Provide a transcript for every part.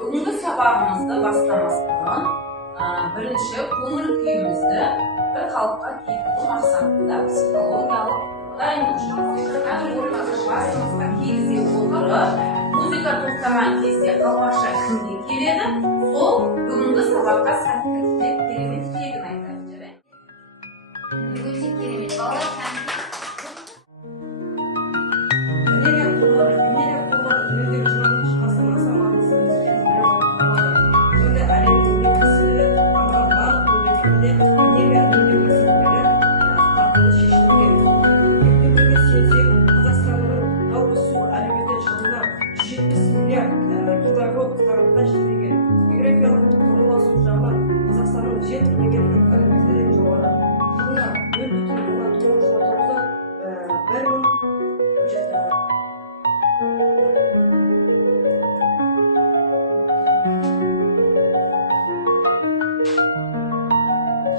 Бүгінгі сабағымызды бастамас бұрын бірінші көңіл күйімізді бір қалыпқа келтіру мақсатында психологиялық дайындық жүргіземіз. Басымызға кигізе отырып, музыка тоқтаған кезде қалмақша кімге келеді, сол бүгінгі сабаққа сәттілік тілеп керемет тілегін айтады. Өте керемет. Балалар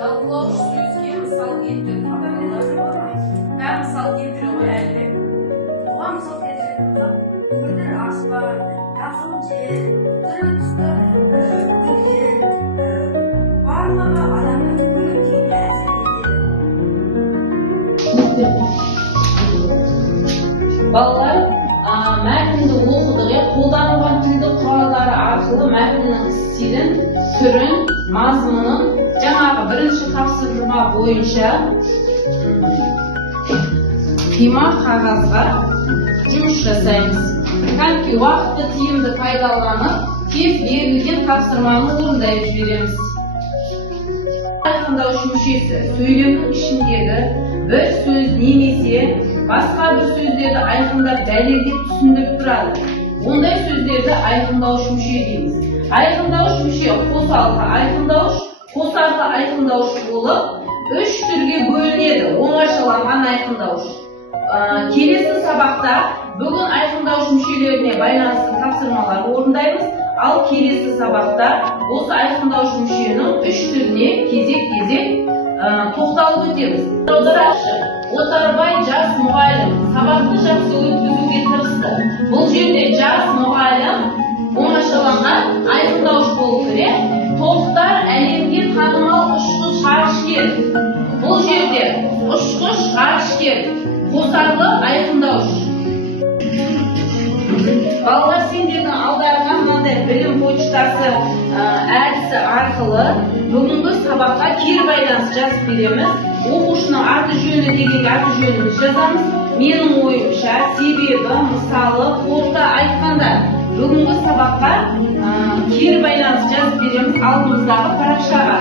Жалпылауыш сөзге мысал келтіріп бәрі мысал келтіре ғой әлде. оған мысал келтіреді. Көгілдір аспан, жасыл жер, түрлі түсті гүлдер, барлығы адамның көңіл күйіне әсер етеді. Балалар, мәтінді оқыдық, қолданылған тілдік құралдары арқылы мәтіннің стилін, түрін, мазмұнын жаңағы бірінші тапсырма бойынша қима қағазға жұмыс жасаймыз. Кәдімгі уақытты тиімді пайдаланып, тез берілген тапсырманы орындай жібереміз. Айқындауыш мүшесі сөйлемнің ішіндегі бір сөз немесе басқа бір сөздерді айқындап дәлелдеп түсіндіріп тұрады. Ондай сөздерді айқындауыш мүше дейміз. Айқындауыш мүше қосалқы айқындауыш, қосарлы айқындауыш болып, үш түрге бөлінеді. Оңашаланған айқындауыш. Келесі сабақта бүгін айқындауыш мүшелеріне байланысты тапсырмалар орындаймыз, ал келесі сабақта осы айқындауыш мүшенің үш түріне кезек-кезек тоқталып өтеміз. Отарбай жас мұғалім сабақты жақсы өткізуге тырысты. Бұл жерде жас мұғалім оңашаланған айқындауыш болып керек. Тоқтар әлемге танымал ұшқыш ғарышкер. Бұл жерде ұшқыш ғарышкер, қосарлы айқындауыш. Балалар, сендердің алдарыңа мынандай білім почтасы әдісі арқылы бүгінгі сабаққа кері байланыс жазып береміз. Оқушының аты жөні дегенге аты жөніміз жазамыз. Менің ойымша себебі, мысалы, қорыта айтқанда бүгінгі сабаққа кері байланыс жазып береміз алдымыздағы парақшаға.